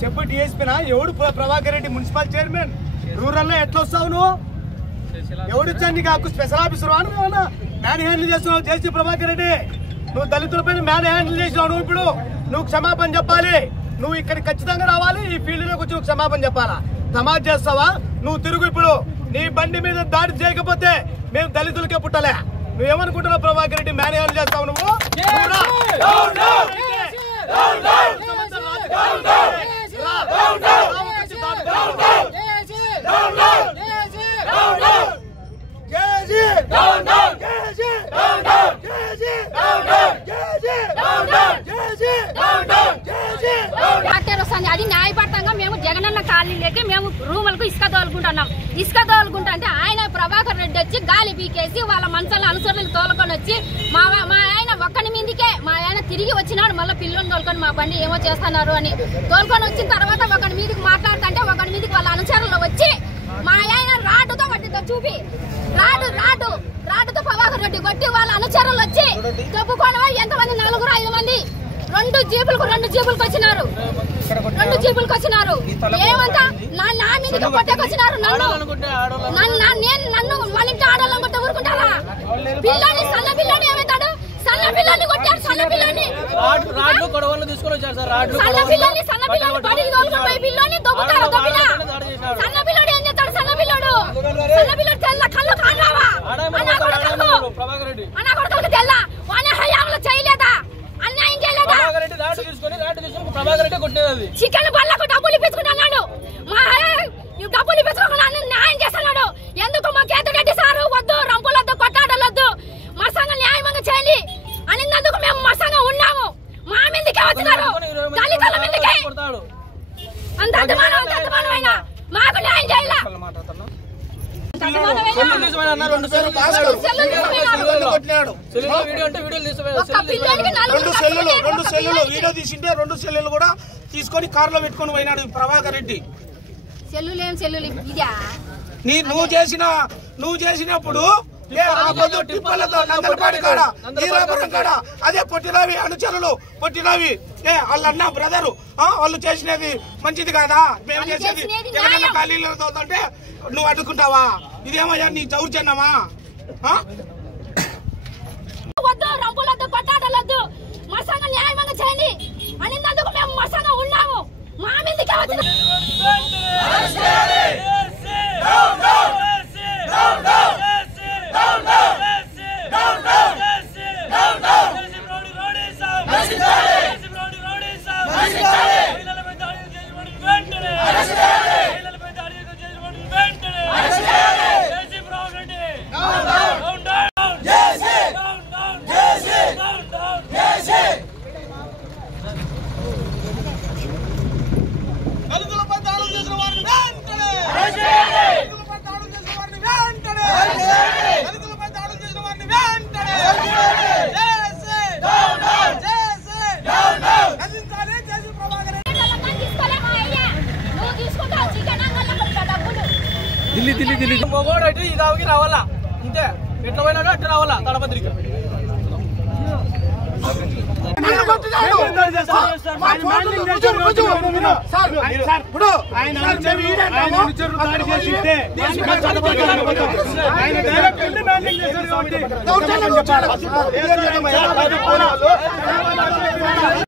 చెప్పు డిఎస్పీనా ఎవడు Prabhakar Reddy municipal chairman rural లో ఎట్లా వస్తావు నువ్వు ఎవడిచ్చాను నీకు హక్కు స్పెషల్ ఆఫీసర్ మ్యాన్ హ్యాండిల్ చేస్తున్నావు జేసీ ప్రభాకర్ రెడ్డి నువ్వు దళితులపైన మ్యాన్ హ్యాండిల్ చేసినావు నువ్వు ఇప్పుడు నువ్వు క్షమాపణ చెప్పాలి నువ్వు ఇక్కడ ఖచ్చితంగా రావాలి ఈ ఫీల్డ్ లోకి వచ్చి నువ్వు క్షమాపణ చెప్పాలా సమాజ్ చేస్తావా నువ్వు తిరుగు ఇప్పుడు నీ బండి మీద దాడి చేయకపోతే మేము దళితులకే పుట్టలే నువ్వేమనుకుంటున్నావు ప్రభాకర్ రెడ్డి మ్యాన్ హ్యాండిల్ చేస్తావు నువ్వు అది న్యాయబద్ధంగా మేము జగనన్న కాలనీలోకి మేము రూములకు ఇసుక తోలుకుంటున్నాం ఇసుక తోలుకుంటా అంటే ఆయన ప్రభాకర్ రెడ్డి వచ్చి గాలి పీకేసి వాళ్ళ మనసుల అనుసరులకు తోలుకొని వచ్చి మా ఆయన ఒక్కని మీదికే మా ఆయన తిరిగి వచ్చినాడు మళ్ళీ పిల్లల్ని తోలుకొని మా బండి ఏమో చేస్తున్నారు అని తోలుకొని వచ్చిన తర్వాత ఒకటి మీదకి మాట్లాడుతుంటే ఒకటి మీదకి వాళ్ళ అనుచరులు వచ్చి మా ఆయన రాటుతో వడ్డీతో చూపి రాటుతో ప్రభాకర్ రెడ్డి కొట్టి వాళ్ళ అనుచరులు వచ్చి చెప్పుకోని ఎంతమంది 4-5 మంది 2 జీపులకు వచ్చినారు 2 జీపులకు వచ్చినారు ఏమంతా నా మీదకి కొట్టేకొచ్చినారు నన్ను వాళ్ళ ఇంటి ఆడాలని కొట్టే ఊరుకుంటారా పిల్లని సన్న పిల్లని ఏమవుతాడు సన్న పిల్లని కొట్టారు సన్న పిల్లని బడికి తోలుకొని పోయి పిల్లని దొబ్బుతారు దొబ్బినా సన్న పిల్లడు ఏం చేస్తాడు సన్న పిల్లడు తెల్ల కళ్ళు కానరావా అన్నా కొడుకు తెల్ల వానే హయాంలో చేయలేదా అన్యాయం చేయలేదా చికెన్ బళ్ళకు డబ్బులు ఇప్పించుకున్నాడు మా డబ్బులు ఇప్పించుకున్నా న్యాయం చేస్తున్నాడు ఎందుకు మా కేతరెడ్డి సారు వద్దు రంపులొద్దు కొట్టాడలొద్దు మా సంఘం న్యాయంగా చేయండి అనిందుకు మేము మా సంఘం ఉన్నాము మా మీదకే వచ్చినారు దళితుల మీదకే అంత అభిమానమైన మాకు న్యాయం చేయాల రెండు సెల్లులు వీడియో తీసింటే 2 సెల్లులు కూడా తీసుకొని కారులో పెట్టుకొని పోయినాడు ప్రభాకర్ రెడ్డి నువ్వు చేసినప్పుడు అదే పొట్టినవి అనుచరులు పొట్టినవి వాళ్ళన్న బ్రదరు వాళ్ళు చేసినది మంచిది కాదా మేము చేసేది ఎవరైనా ఖాళీలతో అంటే నువ్వు అడ్డుకుంటావా ఇదేమయ్యా నీ దౌర్జన్యమా వద్దు రంపులొద్దు కొట్టాడలొద్దు మా సంఘం న్యాయంగా చేయండి అనిందుకు మేము మా సంఘం ఉన్నాము మా మీదకే వచ్చిన ఢిల్లీ మొగోడు అయితే ఈ దావికి రావాలా అంతే ఎట్లా పోయినా అట్లా రావాలా తడపత్రిక ఆయన